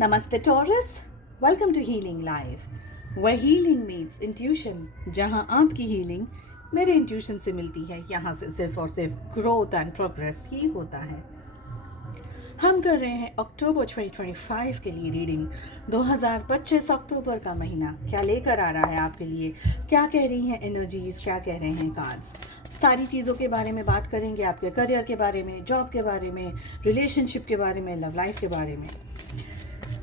नमस्ते Taurus, welcome to healing life, where healing meets intuition. जहां आपकी हीलिंग मेरे इंट्यूशन से मिलती है, यहाँ से सिर्फ और सिर्फ ग्रोथ एंड प्रोग्रेस ही होता है। हम कर रहे हैं अक्टूबर 2025 के लिए रीडिंग। 2025 अक्टूबर का महीना क्या लेकर आ रहा है आपके लिए, क्या कह रही हैं एनर्जीज, क्या कह रहे हैं कार्ड्स, सारी चीज़ों के बारे में बात करेंगे। आपके करियर के बारे में, जॉब के बारे में, रिलेशनशिप के बारे में, लव लाइफ के बारे में।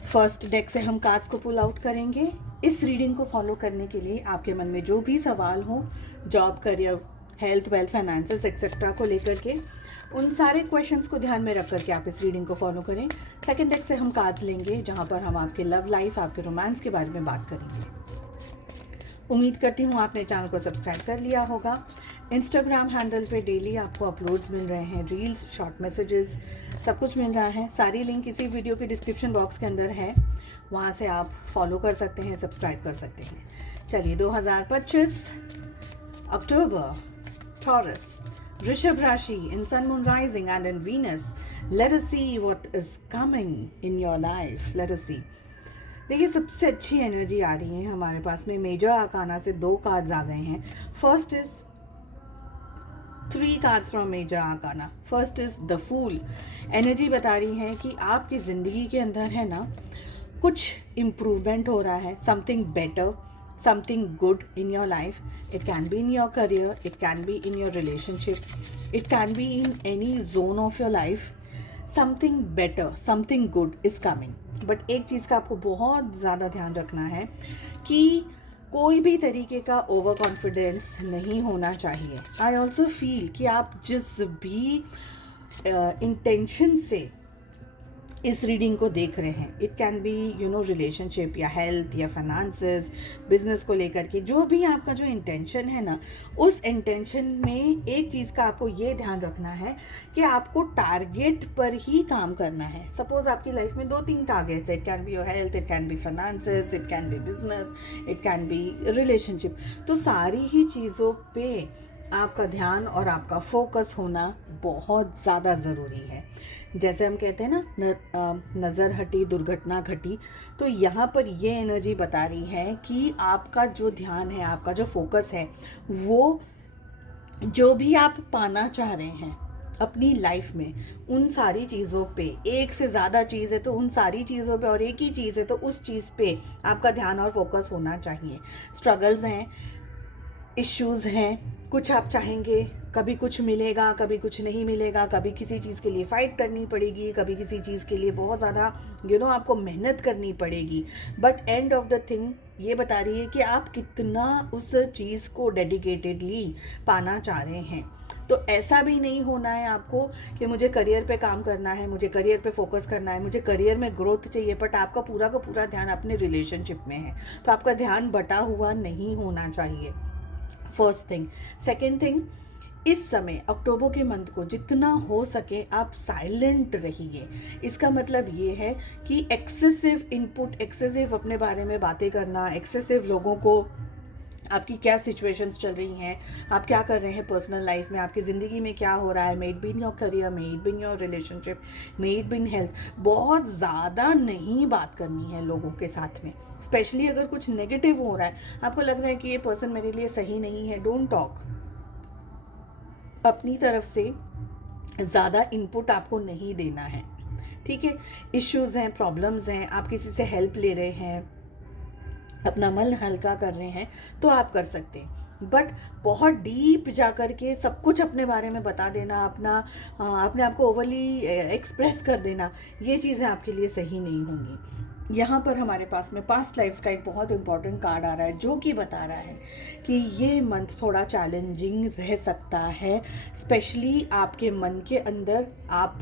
फर्स्ट डेक से हम कार्ड्स को पुल आउट करेंगे। इस रीडिंग को फॉलो करने के लिए आपके मन में जो भी सवाल हो, job, career, health, wealth, finances etcetera को लेकर के, उन सारे क्वेश्चंस को ध्यान में रख करके आप इस रीडिंग को फॉलो करें। सेकंड डेक से हम कार्ड्स लेंगे, जहां पर हम आपके लव लाइफ, आपके रोमांस के बारे में बात करेंगे। उम्मीद करती हूँ आपने चैनल को सब्सक्राइब कर लिया होगा। इंस्टाग्राम हैंडल पे डेली आपको अपलोड्स मिल रहे हैं, रील्स, शॉर्ट मैसेजेस, सब कुछ मिल रहा है। सारी लिंक इसी वीडियो के डिस्क्रिप्शन बॉक्स के अंदर है, वहाँ से आप फॉलो कर सकते हैं, सब्सक्राइब कर सकते हैं। चलिए, 2025 अक्टूबर, टॉरस, वृषभ राशि, in sun, moon, rising and in Venus. Let us see what is coming in your life. Let us see. देखिए, सबसे अच्छी एनर्जी आ रही है हमारे पास में। मेजर आर्काना से 2 कार्ड्स आ गए हैं। First is 3 cards from major arcana. First is the fool. Energy बता रही है कि आपकी ज़िंदगी के अंदर है ना, कुछ इम्प्रूवमेंट हो रहा है, something better, something good in your life. It can be in your career, it can be in your relationship, it can be in any zone of your life. Something better, something good is coming. But एक चीज़ का आपको बहुत ज़्यादा ध्यान रखना है कि कोई भी तरीके का ओवर कॉन्फिडेंस नहीं होना चाहिए। आई ऑल्सो फील कि आप जिस भी इंटेंशन से इस रीडिंग को देख रहे हैं, इट कैन बी रिलेशनशिप या हेल्थ या फाइनेंसेस, बिजनेस को लेकर के, जो भी आपका जो इंटेंशन है ना, उस इंटेंशन में एक चीज़ का आपको ये ध्यान रखना है कि आपको टारगेट पर ही काम करना है। सपोज आपकी लाइफ में 2-3 टारगेट्स है, it can be your health, it can be finances, it can be business, it can be relationship. तो सारी ही चीज़ों पे आपका ध्यान और आपका फोकस होना बहुत ज़्यादा ज़रूरी है। जैसे हम कहते हैं ना, नज़र हटी दुर्घटना घटी। तो यहाँ पर ये एनर्जी बता रही है कि आपका जो ध्यान है, आपका जो फोकस है, वो जो भी आप पाना चाह रहे हैं अपनी लाइफ में, उन सारी चीज़ों पे, एक से ज़्यादा चीज़ है तो उन सारी चीज़ों पे, और एक ही चीज़ है तो उस चीज़ पे आपका ध्यान और फोकस होना चाहिए। स्ट्रगल्स हैं, इश्यूज़ हैं, कुछ आप चाहेंगे, कभी कुछ मिलेगा, कभी कुछ नहीं मिलेगा, कभी किसी चीज़ के लिए फ़ाइट करनी पड़ेगी, कभी किसी चीज़ के लिए बहुत ज़्यादा आपको मेहनत करनी पड़ेगी। But end of the thing ये बता रही है कि आप कितना उस चीज़ को डेडिकेटेडली पाना चाह रहे हैं। तो ऐसा भी नहीं होना है आपको कि मुझे करियर पे काम करना है, मुझे करियर पे फोकस करना है, मुझे करियर में ग्रोथ चाहिए, बट आपका पूरा का पूरा ध्यान अपने रिलेशनशिप में है। तो आपका ध्यान बटा हुआ नहीं होना चाहिए, फर्स्ट थिंग। सेकेंड थिंग, इस समय अक्टूबर के मंथ को जितना हो सके आप साइलेंट रहिए। इसका मतलब ये है कि एक्सेसिव इनपुट, एक्सेसिव अपने बारे में बातें करना, एक्सेसिव लोगों को आपकी क्या सिचुएशंस चल रही हैं, आप क्या कर रहे हैं पर्सनल लाइफ में, आपकी ज़िंदगी में क्या हो रहा है, मे it be in your career, may it be in your relationship, may it be in health, बहुत ज़्यादा नहीं बात करनी है लोगों के साथ में। स्पेशली अगर कुछ नेगेटिव हो रहा है, आपको लग रहा है कि ये पर्सन मेरे लिए सही नहीं है, डोंट टॉक। अपनी तरफ से ज़्यादा इनपुट आपको नहीं देना है, ठीक है। इश्यूज़ हैं, प्रॉब्लम्स हैं, आप किसी से हेल्प ले रहे हैं, अपना मन हल्का कर रहे हैं, तो आप कर सकते हैं। बट बहुत डीप जा कर के सब कुछ अपने बारे में बता देना, अपने आप को ओवरली एक्सप्रेस कर देना, ये चीज़ें आपके लिए सही नहीं होंगी। यहाँ पर हमारे पास में पास्ट लाइफ्स का एक बहुत इंपॉर्टेंट कार्ड आ रहा है, जो कि बता रहा है कि ये मंथ थोड़ा चैलेंजिंग रह सकता है। स्पेशली आपके मन के अंदर आप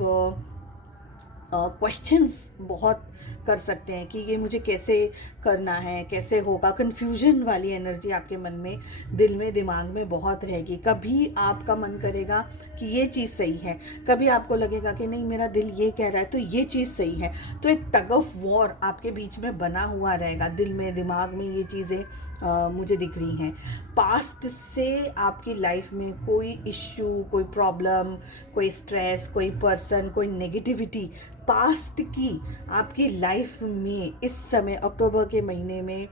क्वेश्चंस बहुत कर सकते हैं कि ये मुझे कैसे करना है, कैसे होगा। कन्फ्यूजन वाली एनर्जी आपके मन में, दिल में, दिमाग में बहुत रहेगी। कभी आपका मन करेगा कि ये चीज़ सही है, कभी आपको लगेगा कि नहीं मेरा दिल ये कह रहा है तो ये चीज़ सही है। तो एक टग ऑफ वॉर आपके बीच में बना हुआ रहेगा, दिल में, दिमाग में ये चीज़ें मुझे दिख रही हैं। पास्ट से आपकी लाइफ में कोई इश्यू, कोई प्रॉब्लम, कोई स्ट्रेस, कोई पर्सन, कोई नेगेटिविटी पास्ट की आपकी लाइफ में इस समय अक्टूबर के महीने में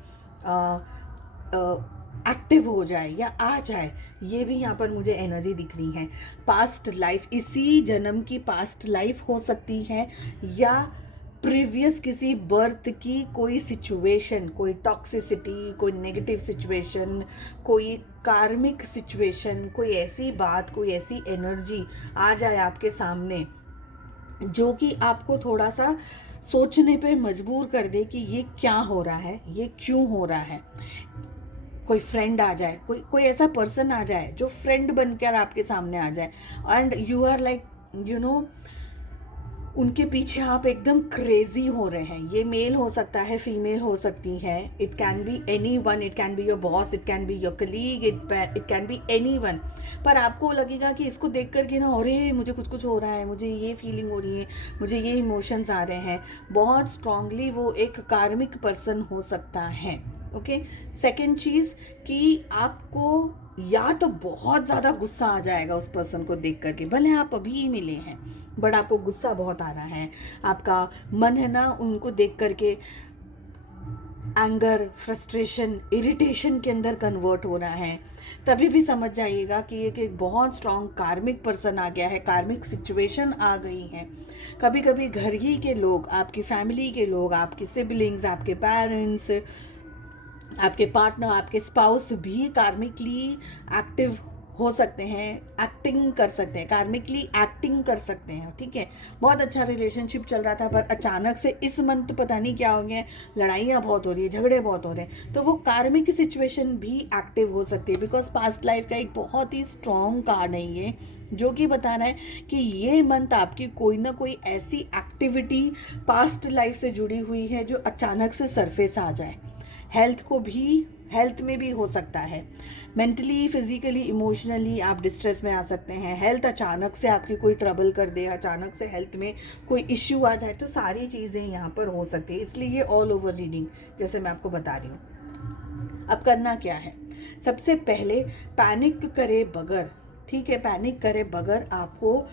एक्टिव हो जाए या आ जाए, ये भी यहाँ पर मुझे एनर्जी दिख रही है। पास्ट लाइफ, इसी जन्म की पास्ट लाइफ हो सकती है या प्रीवियस किसी बर्थ की कोई सिचुएशन, कोई टॉक्सिसिटी, कोई नेगेटिव सिचुएशन, कोई कार्मिक सिचुएशन, कोई ऐसी बात, कोई ऐसी एनर्जी आ जाए आपके सामने जो कि आपको थोड़ा सा सोचने पे मजबूर कर दे कि ये क्या हो रहा है, ये क्यों हो रहा है। कोई फ्रेंड आ जाए, कोई ऐसा पर्सन आ जाए जो फ्रेंड बनकर आपके सामने आ जाए एंड यू आर लाइक उनके पीछे आप एकदम क्रेजी हो रहे हैं। ये मेल हो सकता है, फीमेल हो सकती है, it can be any one, it can be your boss, it can be your colleague, it can be any one. पर आपको लगेगा कि इसको देख कर के ना, अरे मुझे कुछ हो रहा है, मुझे ये फीलिंग हो रही है, मुझे ये इमोशंस आ रहे हैं। बहुत स्ट्रांगली वो एक कार्मिक पर्सन हो सकता है। ओके, सेकेंड चीज़ कि आपको या तो बहुत ज़्यादा गुस्सा आ जाएगा उस पर्सन को देख करके, भले आप अभी ही मिले हैं बट आपको गुस्सा बहुत आ रहा है, आपका मन है ना उनको देख करके एंगर, फ्रस्ट्रेशन, इरिटेशन के अंदर कन्वर्ट हो रहा है। तभी भी समझ जाइएगा कि एक बहुत स्ट्रॉन्ग कार्मिक पर्सन आ गया है, कार्मिक सिचुएशन आ गई है। कभी कभी घर ही के लोग, आपकी फैमिली के लोग, आपकी सिबलिंग्स, आपके पेरेंट्स, आपके पार्टनर, आपके स्पाउस भी कार्मिकली एक्टिव हो सकते हैं, एक्टिंग कर सकते हैं, कार्मिकली एक्टिंग कर सकते हैं। ठीक है, बहुत अच्छा रिलेशनशिप चल रहा था पर अचानक से इस मंथ पता नहीं क्या हो गया, लड़ाइयाँ बहुत हो रही है, झगड़े बहुत हो रहे हैं, तो वो कार्मिक सिचुएशन भी एक्टिव हो सकती है। बिकॉज पास्ट लाइफ का एक बहुत ही स्ट्रॉन्ग कार्ड है ये, जो कि बता रहा है कि ये मंथ आपकी कोई ना कोई ऐसी एक्टिविटी पास्ट लाइफ से जुड़ी हुई है जो अचानक से सरफेस आ जाए। हेल्थ में भी हो सकता है, मेंटली, फिजिकली, इमोशनली आप डिस्ट्रेस में आ सकते हैं। हेल्थ अचानक से आपकी कोई ट्रबल कर दे, अचानक से हेल्थ में कोई इश्यू आ जाए, तो सारी चीज़ें यहाँ पर हो सकती है। इसलिए ये ऑल ओवर रीडिंग जैसे मैं आपको बता रही हूँ। अब करना क्या है, सबसे पहले पैनिक करे बगैर, ठीक है, पैनिक करे बगैर आपको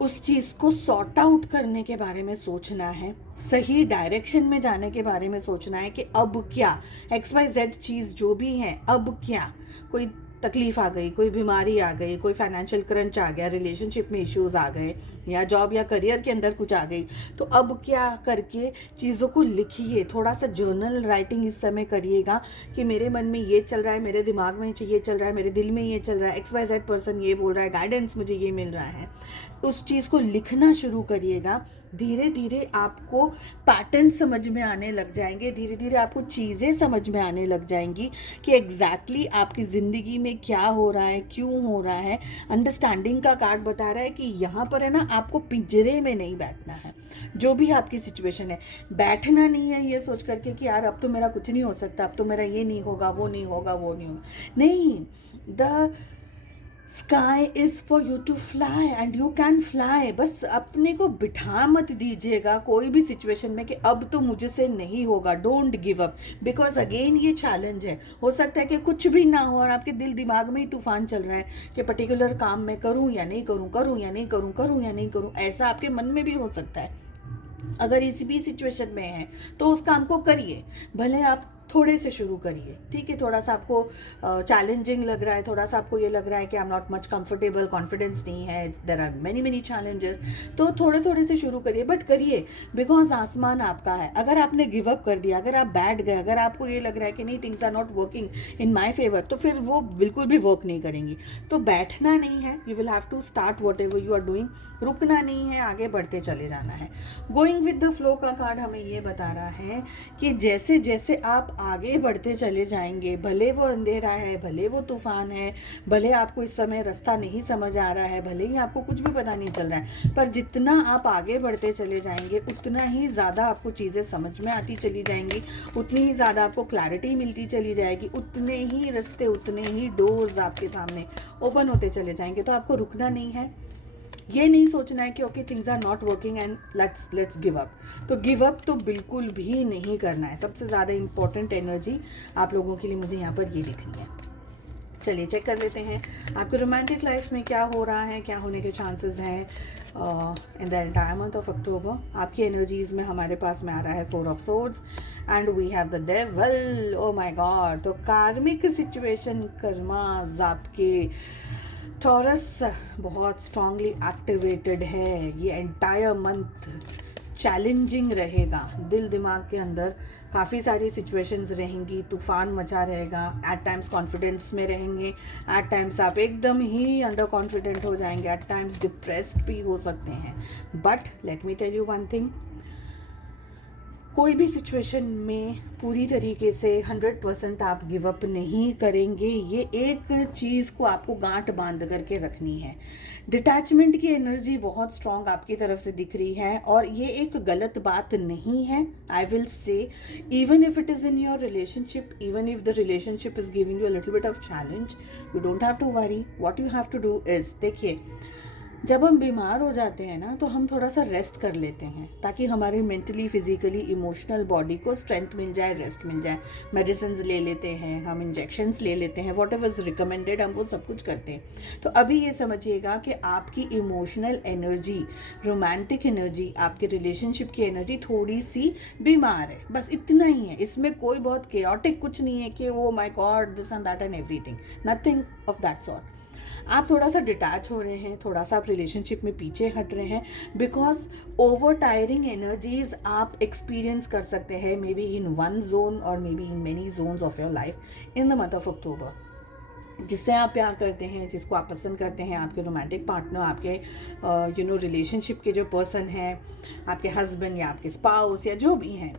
उस चीज़ को सॉर्ट आउट करने के बारे में सोचना है, सही डायरेक्शन में जाने के बारे में सोचना है कि अब क्या, XYZ चीज़ जो भी है, अब क्या, कोई तकलीफ़ आ गई, कोई बीमारी आ गई, कोई फाइनेंशियल क्रंच आ गया, रिलेशनशिप में इश्यूज आ गए, या जॉब या करियर के अंदर कुछ आ गई, तो अब क्या करके चीज़ों को लिखिए। थोड़ा सा जर्नल राइटिंग इस समय करिएगा कि मेरे मन में ये चल रहा है, मेरे दिमाग में ये चल रहा है, मेरे दिल में ये चल रहा है, XYZ पर्सन ये बोल रहा है, गाइडेंस मुझे ये मिल रहा है। उस चीज़ को लिखना शुरू करिएगा। धीरे धीरे आपको पैटर्न समझ में आने लग जाएंगे, धीरे धीरे आपको चीज़ें समझ में आने लग जाएंगी कि एग्जैक्टली आपकी ज़िंदगी में क्या हो रहा है, क्यों हो रहा है। अंडरस्टैंडिंग का कार्ड बता रहा है कि यहाँ पर है ना, आपको पिंजरे में नहीं बैठना है। जो भी आपकी सिचुएशन है, बैठना नहीं है ये सोच करके कि यार अब तो मेरा कुछ नहीं हो सकता, अब तो मेरा ये नहीं होगा, वो नहीं होगा, वो नहीं होगा। नहीं, the sky is for you to fly and you can fly. बस अपने को बिठा मत दीजिएगा कोई भी सिचुएशन में कि अब तो मुझसे नहीं होगा। Don't give up, because again ये चैलेंज है। हो सकता है कि कुछ भी ना हो और आपके दिल दिमाग में ही तूफान चल रहा है कि पर्टिकुलर काम मैं करूं या नहीं करूं, करूं या नहीं करूं, करूं या नहीं करूं, ऐसा आपके मन में भी हो सकता है। अगर इस भी सिचुएशन में है तो उस काम को करिए, भले आप थोड़े से शुरू करिए। ठीक है, थोड़ा सा आपको चैलेंजिंग लग रहा है, थोड़ा सा आपको ये लग रहा है कि I am not much comfortable, confidence नहीं है, देयर आर मेनी चैलेंजेस, तो थोड़े थोड़े से शुरू करिए, बट करिए, बिकॉज आसमान आपका है। अगर आपने गिव अप कर दिया, अगर आप बैठ गए, अगर आपको ये लग रहा है कि नहीं, things are not working in my favour, तो फिर वो बिल्कुल भी वर्क नहीं करेंगी। तो बैठना नहीं है, you will have to start whatever you are doing. रुकना नहीं है, आगे बढ़ते चले जाना है। गोइंग विद द फ्लो का कार्ड हमें ये बता रहा है कि जैसे जैसे आप आगे बढ़ते चले जाएंगे, भले वो अंधेरा है, भले वो तूफान है, भले आपको इस समय रास्ता नहीं समझ आ रहा है, भले ही आपको कुछ भी पता नहीं चल रहा है, पर जितना आप आगे बढ़ते चले जाएंगे उतना ही ज़्यादा आपको चीज़ें समझ में आती चली जाएंगी, उतनी ही ज़्यादा आपको क्लैरिटी मिलती चली जाएगी, उतने ही रास्ते, उतने ही डोर्स आपके सामने ओपन होते चले जाएंगे। तो आपको रुकना नहीं है, ये नहीं सोचना है कि okay things are not working and let's give up. तो गिव अप तो बिल्कुल भी नहीं करना है। सबसे ज़्यादा इंपॉर्टेंट एनर्जी आप लोगों के लिए मुझे यहाँ पर ये दिखनी है। चलिए चेक कर लेते हैं आपके रोमांटिक लाइफ में क्या हो रहा है, क्या होने के चांसेस हैं in the entire month of अक्टूबर। आपकी एनर्जीज में हमारे पास में आ रहा है 4 of swords and we have the devil. Oh my god, तो कार्मिक सिचुएशन कर्मास आपके टॉरस बहुत स्ट्रांगली एक्टिवेटेड है। ये एंटायर मंथ चैलेंजिंग रहेगा। दिल दिमाग के अंदर काफ़ी सारी सिचुएशंस रहेंगी, तूफान मचा रहेगा। एट टाइम्स कॉन्फिडेंस में रहेंगे, एट टाइम्स आप एकदम ही अंडर कॉन्फिडेंट हो जाएंगे, एट टाइम्स डिप्रेस्ड भी हो सकते हैं। But let me tell you one thing, कोई भी सिचुएशन में पूरी तरीके से 100% आप गिव अप नहीं करेंगे। ये एक चीज़ को आपको गांठ बांध करके रखनी है। डिटैचमेंट की एनर्जी बहुत स्ट्रांग आपकी तरफ से दिख रही है और ये एक गलत बात नहीं है। I will say even if it is in your relationship, even if the relationship is giving you a little bit of challenge, you don't have to worry. What you have to do is, देखिए जब हम बीमार हो जाते हैं ना तो हम थोड़ा सा रेस्ट कर लेते हैं ताकि हमारे मेंटली, फिजिकली, इमोशनल बॉडी को स्ट्रेंथ मिल जाए, रेस्ट मिल जाए। मेडिसिन ले लेते हैं हम, इंजेक्शंस ले लेते हैं, वॉट एवर इज रिकमेंडेड हम वो सब कुछ करते हैं। तो अभी ये समझिएगा कि आपकी इमोशनल एनर्जी, रोमांटिक एनर्जी, आपके रिलेशनशिप की एनर्जी थोड़ी सी बीमार है, बस इतना ही है। इसमें कोई बहुत केओटिक कुछ नहीं है कि वो my god this and that and everything, nothing of that sort. आप थोड़ा सा डिटैच हो रहे हैं, थोड़ा सा आप रिलेशनशिप में पीछे हट रहे हैं बिकॉज ओवर टायरिंग एनर्जीज आप एक्सपीरियंस कर सकते हैं may be in one zone और may be in many zones of your life in the month of October. जिससे आप प्यार करते हैं, जिसको आप पसंद करते हैं, आपके रोमांटिक पार्टनर, आपके रिलेशनशिप के जो पर्सन हैं, आपके हस्बैंड या आपके स्पाउस या जो भी हैं,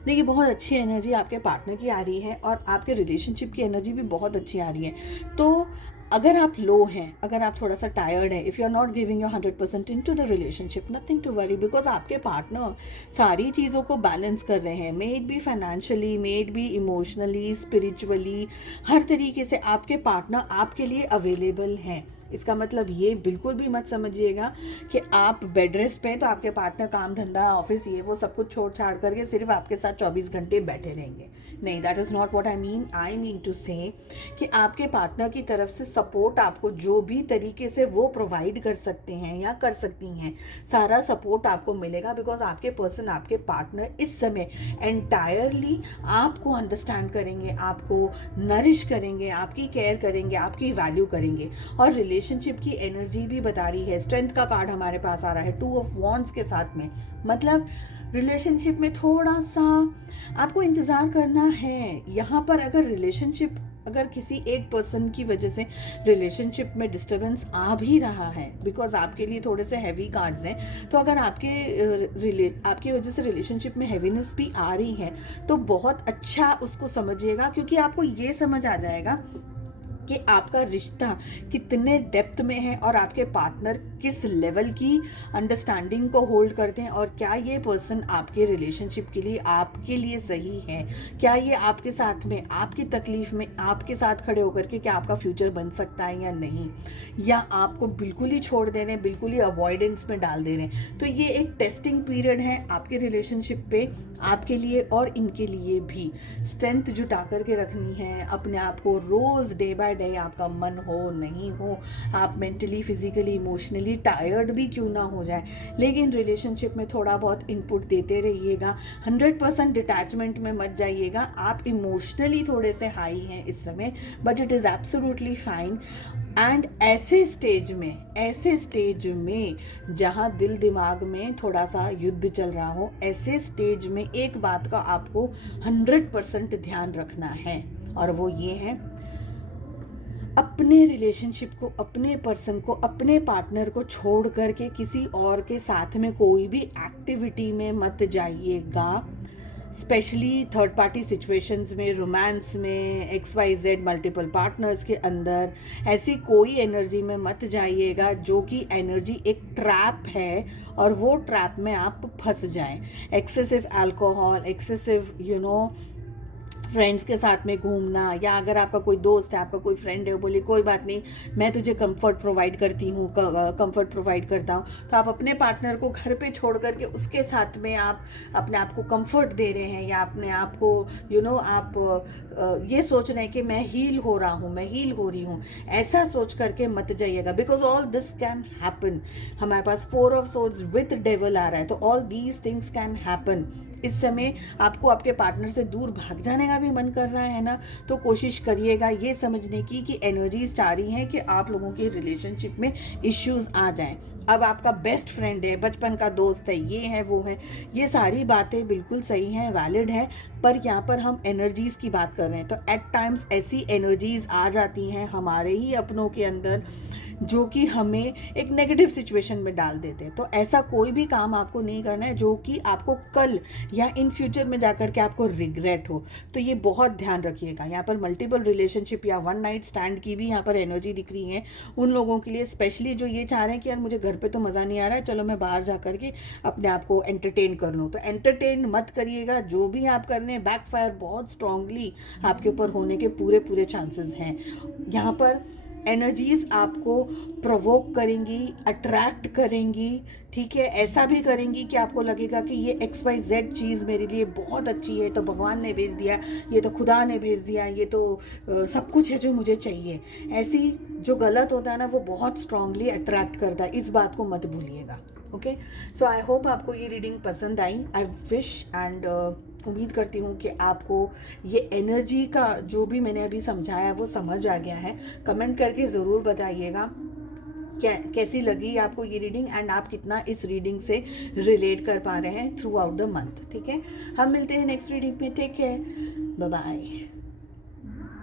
देखिए बहुत अच्छी एनर्जी आपके पार्टनर की आ रही है और आपके रिलेशनशिप की एनर्जी भी बहुत अच्छी आ रही है। तो अगर आप लो हैं, अगर आप थोड़ा सा टायर्ड है, if you are not giving your 100% in to the relationship, nothing to worry because आपके पार्टनर सारी चीज़ों को बैलेंस कर रहे हैं। May it be financially, may it be emotionally, spiritually, हर तरीके से आपके पार्टनर आपके लिए अवेलेबल हैं। इसका मतलब ये बिल्कुल भी मत समझिएगा कि आप बेड रेस्ट पे हैं तो आपके पार्टनर काम धंधा ऑफिस ये वो सब कुछ छोड़ छाड़ करके सिर्फ आपके साथ 24 घंटे बैठे रहेंगे। नहीं, that is not what I mean. I mean to say कि आपके पार्टनर की तरफ से सपोर्ट आपको जो भी तरीके से वो प्रोवाइड कर सकते हैं या कर सकती हैं, सारा सपोर्ट आपको मिलेगा बिकॉज आपके पर्सन, आपके पार्टनर इस समय एंटायरली आपको अंडरस्टैंड करेंगे, आपको नरिश करेंगे, आपकी केयर करेंगे, आपकी वैल्यू करेंगे। और रिलेशनशिप की एनर्जी भी बता रही है, स्ट्रेंथ का कार्ड हमारे पास आ रहा है 2 ऑफ वॉन्ड्स के साथ में। मतलब रिलेशनशिप में थोड़ा सा आपको इंतज़ार करना है। यहाँ पर अगर किसी एक पर्सन की वजह से रिलेशनशिप में डिस्टर्बेंस आ भी रहा है बिकॉज आपके लिए थोड़े से हैवी कार्ड्स हैं, तो अगर आपकी वजह से रिलेशनशिप में हैवीनेस भी आ रही है तो बहुत अच्छा उसको समझिएगा, क्योंकि आपको ये समझ आ जाएगा कि आपका रिश्ता कितने डेप्थ में है और आपके पार्टनर किस लेवल की अंडरस्टैंडिंग को होल्ड करते हैं और क्या ये पर्सन आपके रिलेशनशिप के लिए आपके लिए सही है, क्या ये आपके साथ में, आपकी तकलीफ में आपके साथ खड़े होकर के क्या आपका फ्यूचर बन सकता है या नहीं, या आपको बिल्कुल ही छोड़ दे रहे हैं, बिल्कुल ही अवॉइडेंस में डाल दे रहे हैं। तो ये एक टेस्टिंग पीरियड है आपके रिलेशनशिप पे, आपके लिए और इनके लिए भी। स्ट्रेंथ जुटा करके रखनी है अपने आप को, रोज़ डे बाय डे, आपका मन हो नहीं हो, आप मेंटली, फिजिकली, इमोशनली टायर्ड भी क्यों ना हो जाए, लेकिन रिलेशनशिप में थोड़ा बहुत इनपुट देते रहिएगा। 100% डिटैचमेंट में मत जाइएगा। आप इमोशनली थोड़े से हाई हैं इस समय, but it is absolutely fine. And ऐसे स्टेज में जहाँ दिल दिमाग में थोड़ा सा युद्ध चल रहा हो, ऐसे स्टेज में एक बात का आपको 100% ध्यान रखना है और वो ये है, अपने रिलेशनशिप को, अपने पर्सन को, अपने पार्टनर को छोड़ करके किसी और के साथ में कोई भी एक्टिविटी में मत जाइएगा। स्पेशली थर्ड पार्टी सिचुएशंस में, रोमांस में, XYZ मल्टीपल पार्टनर्स के अंदर ऐसी कोई एनर्जी में मत जाइएगा जो कि एनर्जी एक ट्रैप है और वो ट्रैप में आप फंस जाएं। एक्सेसिव अल्कोहल, एक्सेसिव फ्रेंड्स के साथ में घूमना, या अगर आपका कोई दोस्त है, आपका कोई फ्रेंड है, वो बोले कोई बात नहीं मैं तुझे कंफर्ट प्रोवाइड करती हूँ, कंफर्ट प्रोवाइड करता हूँ, तो आप अपने पार्टनर को घर पे छोड़ करके उसके साथ में आप अपने आप को कंफर्ट दे रहे हैं, या अपने आप को आप ये सोच रहे हैं कि मैं हील हो रहा हूँ, मैं हील हो रही हूँ, ऐसा सोच करके मत जाइएगा, because all this can happen. हमारे पास 4 ऑफ सोर्ड्स विद डेविल आ रहा है, तो all these things can happen. इस समय आपको आपके पार्टनर से दूर भाग जाने का भी मन कर रहा है ना, तो कोशिश करिएगा ये समझने की कि एनर्जीज चाह रही हैं कि आप लोगों के रिलेशनशिप में इश्यूज आ जाएं। अब आपका बेस्ट फ्रेंड है, बचपन का दोस्त है, ये है वो है, ये सारी बातें बिल्कुल सही हैं, वैलिड है, पर यहाँ पर हम एनर्जीज की बात कर रहे हैं। तो एट टाइम्स ऐसी एनर्जीज आ जाती हैं हमारे ही अपनों के अंदर जो कि हमें एक नेगेटिव सिचुएशन में डाल देते हैं। तो ऐसा कोई भी काम आपको नहीं करना है जो कि आपको कल या इन फ्यूचर में जाकर के आपको रिग्रेट हो। तो ये बहुत ध्यान रखिएगा। यहाँ पर मल्टीपल रिलेशनशिप या वन नाइट स्टैंड की भी यहाँ पर एनर्जी दिख रही है उन लोगों के लिए, स्पेशली जो ये चाह रहे हैं कि यार मुझे घर पे तो मज़ा नहीं आ रहा है, चलो मैं बाहर जा करके अपने आप को एंटरटेन कर लूँ। तो एंटरटेन मत करिएगा, जो भी आप कर रहे हैं बैकफायर बहुत स्ट्रांगली आपके ऊपर होने के पूरे चांसेस हैं। यहाँ पर एनर्जीज आपको प्रोवोक करेंगी, अट्रैक्ट करेंगी, ठीक है, ऐसा भी करेंगी कि आपको लगेगा कि ये XYZ चीज़ मेरे लिए बहुत अच्छी है, तो भगवान ने भेज दिया, ये तो खुदा ने भेज दिया, ये तो सब कुछ है जो मुझे चाहिए। ऐसी जो गलत होता है ना, वो बहुत स्ट्रांगली अट्रैक्ट करता है, इस बात को मत भूलिएगा। ओके, सो आई होप आपको ये रीडिंग पसंद आई। आई विश एंड उम्मीद करती हूँ कि आपको ये एनर्जी का जो भी मैंने अभी समझाया वो समझ आ गया है। कमेंट करके ज़रूर बताइएगा क्या कैसी लगी आपको ये रीडिंग, एंड आप कितना इस रीडिंग से रिलेट कर पा रहे हैं थ्रू आउट द मंथ। ठीक है, हम मिलते हैं नेक्स्ट रीडिंग में। Take care, bye bye.